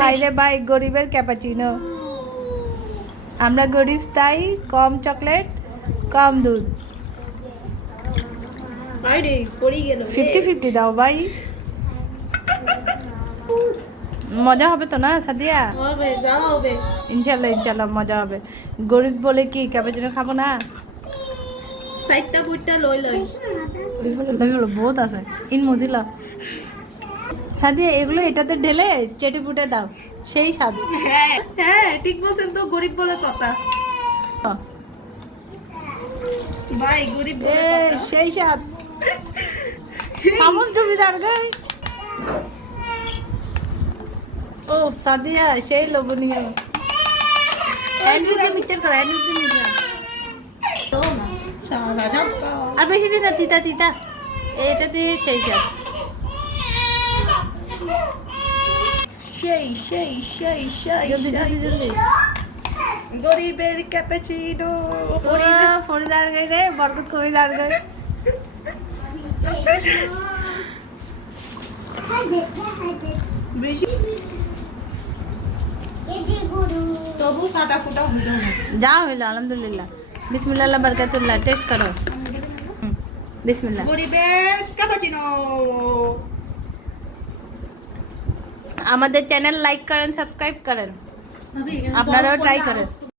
ভাই রে ভাই, গরিবের ক্যাপাচিনো। আমরা গরিব তাই কম চকলেট কম দুধ। 50-50 দাও ভাই। মজা হবে তো না সাদিয়া? ইনশাল্লাহ ইনশাল্লাহ মজা হবে। গরিব বলে কি ক্যাপাচিনো খাবো না? বহুত আছে ইন মজিলা। সাদিয়া এগুলো এটাতে ঢেলে চেটে পুটে দাও, সেই স্বাদ। হ্যাঁ ঠিক বলছেন তো, গরিব বলে কথা ভাই, গরিব বলে কথা। সেই স্বাদ। আমন জমিদার গাই। ও সাদিয়া সেই লোভনীয়। এন্ডুকে মিক্সচার করো, এন্ডুকে মিক্সচার। আর বেশি দিন না, তিতা তিতা। এটা দিয়ে সেই স্বাদ। সেই সেই সেই সেই জলদি জলদি জলদি। গরিবের ক্যাপাচিনো। ফরিদার গাই রে, বরকত কবিদার গাই। বেশি তবু সাটা ফুটা হইল না। যা হইলো আলহামদুলিল্লাহ। বিসমিল্লাহ বারকাতুল্লাহ। টেস্ট করো। বিসমিল্লাহ। গরিবের ক্যাপাচিনো। আমাদের চ্যানেল লাইক করেন, সাবস্ক্রাইব করেন, আপনারাও ট্রাই করেন।